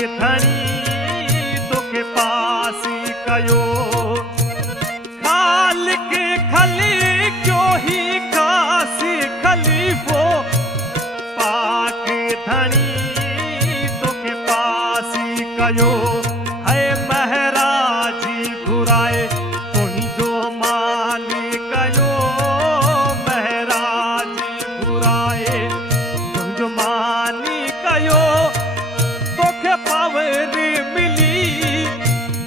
धणी तोखे पास कयो खाल के खली क्यों ही खास खलीफो पाक धणी तोखे पास कयो है महराजी घुराए तुही जो मान कयो महराजी घुराए तुही जो मान कयो तोखे पावर मिली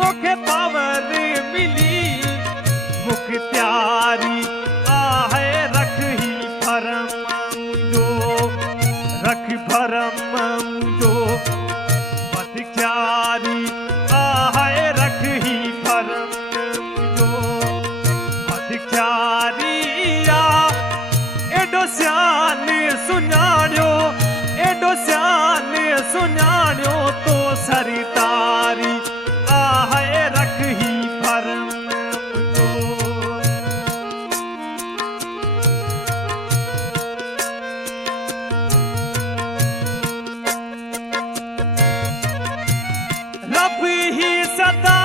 तोखे पावर मिली मुख्तियारी आहे रख ही भरम जो रख भरम जो मुख्तियारी आहे रख ही भरम जो मुख्तियारी आ एडो सियान सुञाणियो एडो सियान सुञाणियो तो सरदारी आहे रख ही भरम जो रब ही सदा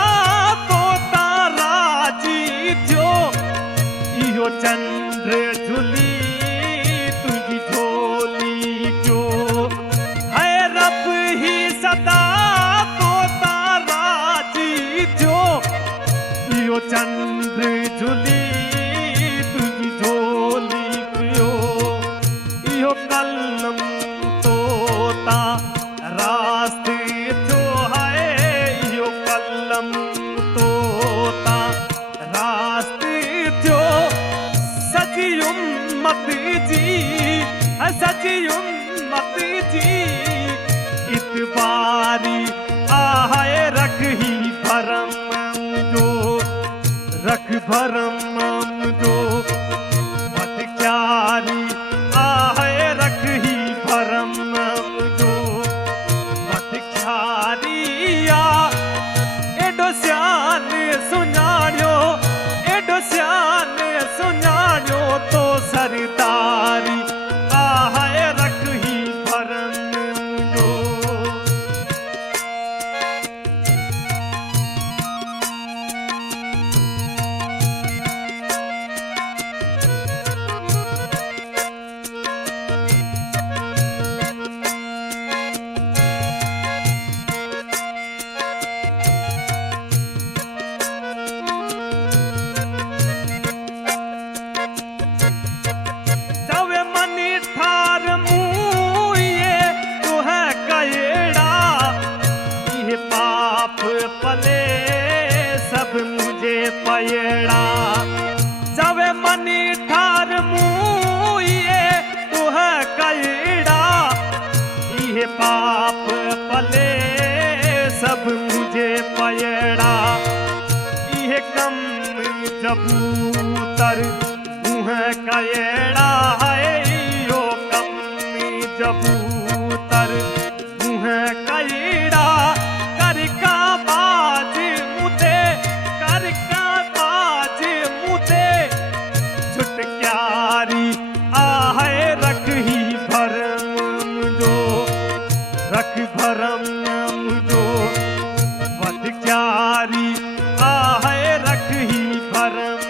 तो ताराजी जो इहो चंद्र झुली तुझी झोली क्यों है रब ही सदा तो ताराजी जो इहो चंद्र झुली तुझी झोली क्यों इहो कलम तोता रास्ते जो है इहो कलम तोता रास्ते जो सजी उम्मत जी सजी उम्मत जी इतबारी आहे रख ही भरम जो रख भरम जो मुख्तियारी आहे रख ही भरम जो मुख्तियारी आ एडो सियान सुञाणियो एडो सियान सुञाणियो तो सरदारी आहे रख ही भरम जो जवे मनी ठार मुए तू है कयड़ा ये पाप पले सब मुझे पयड़ा जवे मनी ठार मुए तू है कयड़ा ये पाप पले सब मुझे पयड़ा ये कम जबूतर मुँह कयड़ा है यो कम जबूतर मुँह कयड़ा कर का बाज मुते कर का बाज मुते छुटक्यारी आहे रख ही भरम जो रख भरम जो मुख्तियारी आहे रख ही भरम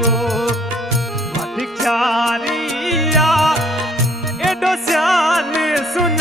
जो मुख्तियारी आ एडो सियान सुन